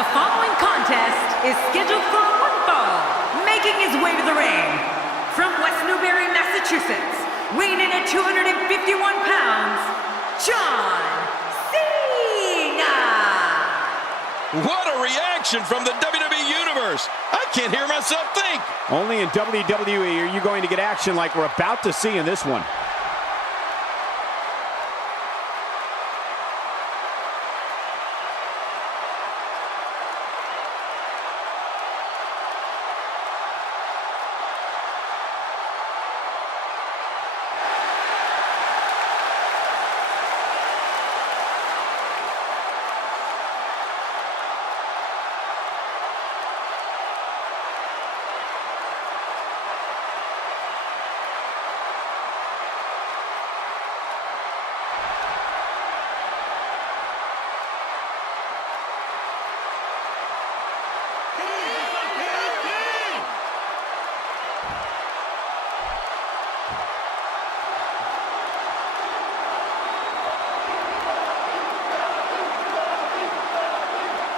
The following contest is scheduled for one fall. Making his way to the ring, from West Newbury, Massachusetts, weighing in at 251 pounds, John Cena! What a reaction from the WWE Universe! I can't hear myself think! Only in WWE are you going to get action like we're about to see in this one.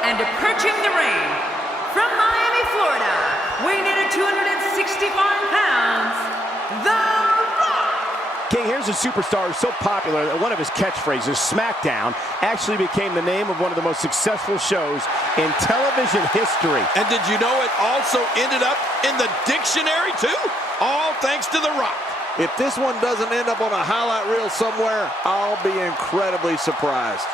And approaching the ring, from Miami, Florida, weighing in at 265 pounds, The Rock! King, here's a superstar who's so popular that one of his catchphrases, SmackDown, actually became the name of one of the most successful shows in television history. And did you know it also ended up in the dictionary too? All thanks to The Rock. If this one doesn't end up on a highlight reel somewhere, I'll be incredibly surprised.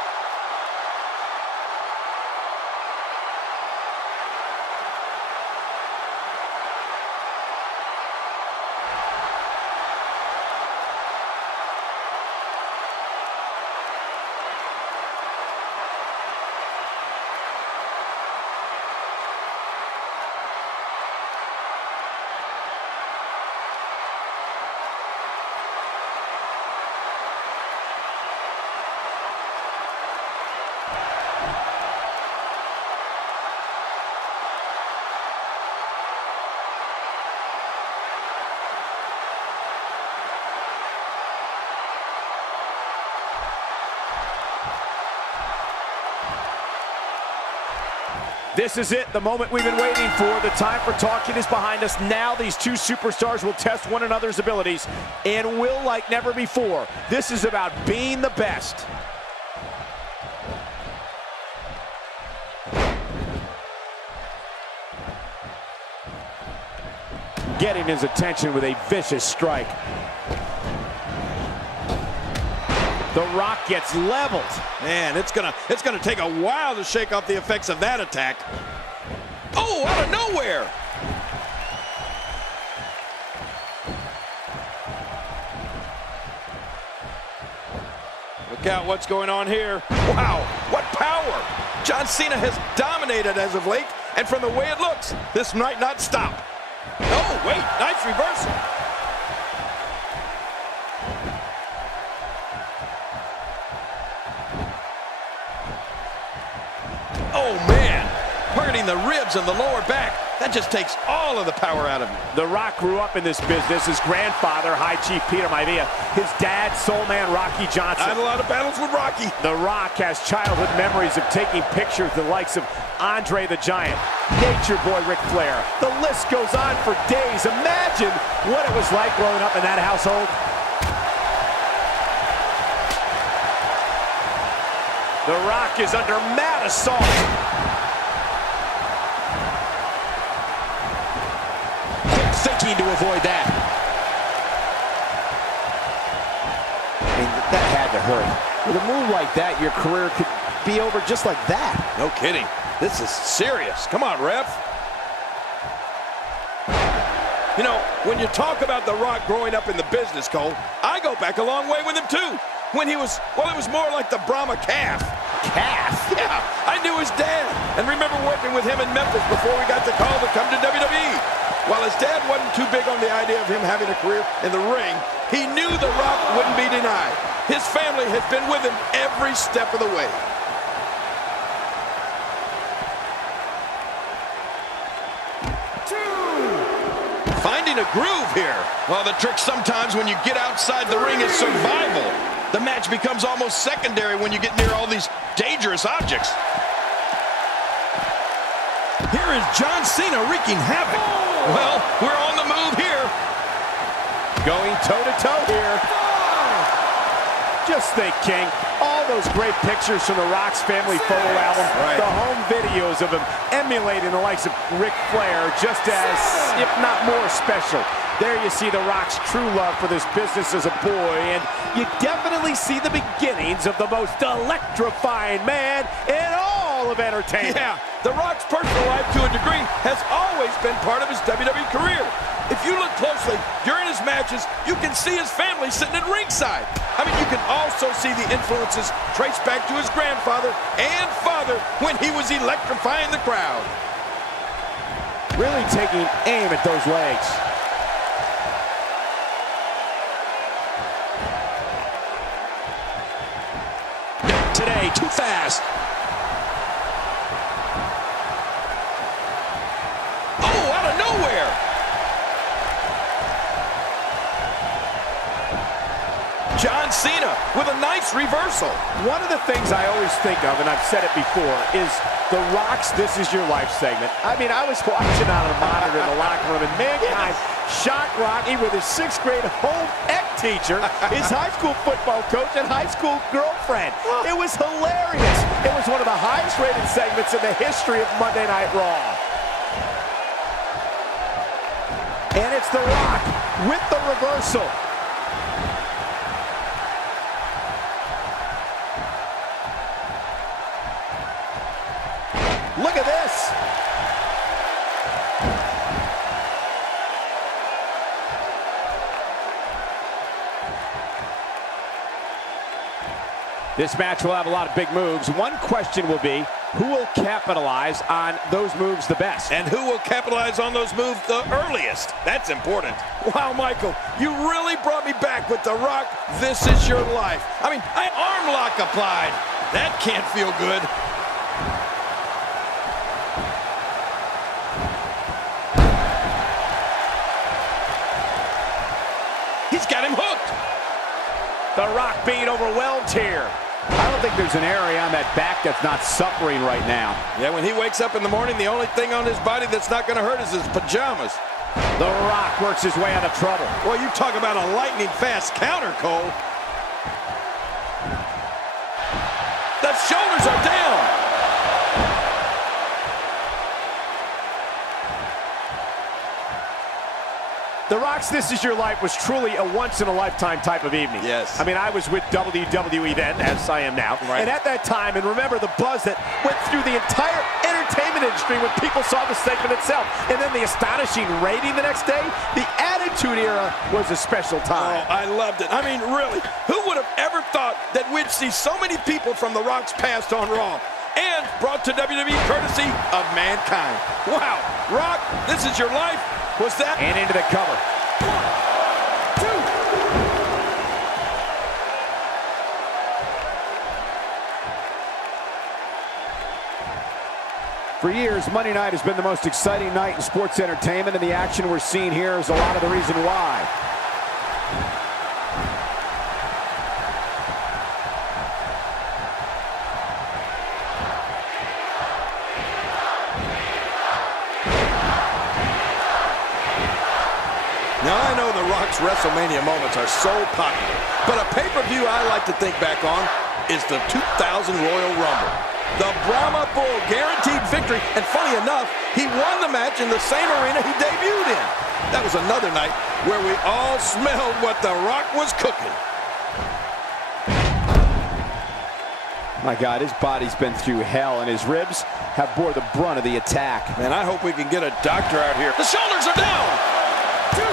This is it, the moment we've been waiting for. The time for talking is behind us. Now these two superstars will test one another's abilities and will like never before. This is about being the best. Getting his attention with a vicious strike. The Rock gets leveled. Man, it's gonna take a while to shake off the effects of that attack. Oh, out of nowhere! Look out what's going on here. Wow, what power! John Cena has dominated as of late, and from the way it looks, this might not stop. Oh, wait, nice reversal. Oh, man, targeting the ribs and the lower back. That just takes all of the power out of him. The Rock grew up in this business. His grandfather, High Chief Peter Maivia. His dad, Soul Man Rocky Johnson. I had a lot of battles with Rocky. The Rock has childhood memories of taking pictures with the likes of Andre the Giant, Nature Boy Ric Flair. The list goes on for days. Imagine what it was like growing up in that household. The Rock is under mad assault. Quick thinking to avoid that. I mean, that had to hurt. With a move like that, your career could be over just like that. No kidding. This is serious. Come on, ref. You know, when you talk about The Rock growing up in the business, Cole, I go back a long way with him, too. When he was, well, it was more like the Brahma calf. Calf? Yeah, I knew his dad and remember working with him in Memphis before we got the call to come to WWE. While his dad wasn't too big on the idea of him having a career in the ring, he knew The Rock wouldn't be denied. His family has been with him every step of the way. Finding a groove here. Well, the trick sometimes when you get outside the ring is survival. The match becomes almost secondary when you get near all these dangerous objects. Here is John Cena wreaking havoc. Well, we're on the move here. Going toe-to-toe here. Just think, King, all those great pictures from The Rock's family photo album, the home videos of him emulating the likes of Ric Flair, just as, if not more special. There you see The Rock's true love for this business as a boy, and you definitely see the beginnings of the most electrifying man in all of entertainment. Yeah, The Rock's personal life, to a degree, has always been part of his WWE career. If you look closely, during his matches, you can see his family sitting at ringside. I mean, you can also see the influences traced back to his grandfather and father when he was electrifying the crowd. Really taking aim at those legs. Today, too fast. Oh, out of nowhere. John Cena with a nice reversal. One of the things I always think of, and I've said it before, is The Rock's This Is Your Life segment. I mean, I was watching on a monitor in the locker room, and Mankind shocked Rocky with his 6th grade home ec teacher, his high school football coach, and high school girlfriend. It was hilarious. It was one of the highest rated segments in the history of Monday Night Raw. And it's The Rock with the reversal. Look at this. This match will have a lot of big moves. One question will be, who will capitalize on those moves the best? And who will capitalize on those moves the earliest? That's important. Wow, Michael, you really brought me back with The Rock. This is your life. I mean, arm lock applied. That can't feel good. He's got him hooked. The Rock being overwhelmed here. I don't think there's an area on that back that's not suffering right now. Yeah, when he wakes up in the morning, the only thing on his body that's not going to hurt is his pajamas. The Rock works his way out of trouble. Well, you talk about a lightning-fast counter, Cole. The shoulders are down. The Rock's This Is Your Life was truly a once-in-a-lifetime type of evening. Yes. I mean, I was with WWE then, as I am now. Right. And at that time, and remember the buzz that went through the entire entertainment industry when people saw the segment itself. And then the astonishing rating the next day. The Attitude Era was a special time. Oh, I loved it. I mean, really, who would have ever thought that we'd see so many people from The Rock's past on Raw? And brought to WWE courtesy of Mankind. Wow, Rock, This Is Your Life. Was that? And into the cover. 1, 2. For years, Monday night has been the most exciting night in sports entertainment, and the action we're seeing here is a lot of the reason why. Now, I know The Rock's WrestleMania moments are so popular, but a pay-per-view I like to think back on is the 2000 Royal Rumble. The Brahma Bull guaranteed victory, and funny enough, he won the match in the same arena he debuted in. That was another night where we all smelled what The Rock was cooking. My God, his body's been through hell, and his ribs have bore the brunt of the attack. Man, I hope we can get a doctor out here. The shoulders are down. 2.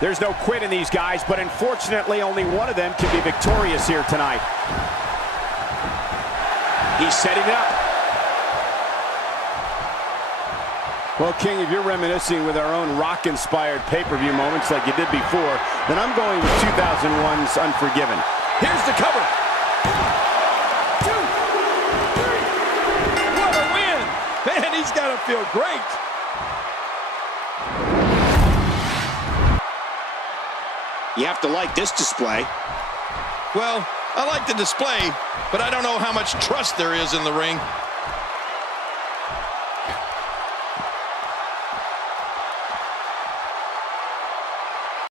There's no quit in these guys, but unfortunately only one of them can be victorious here tonight. He's setting it up. Well, King, if you're reminiscing with our own Rock-inspired pay-per-view moments like you did before, then I'm going with 2001's Unforgiven. Here's the cover. 2, 3. What a win! Man, he's got to feel great. You have to like this display. Well, I like the display, but I don't know how much trust there is in the ring.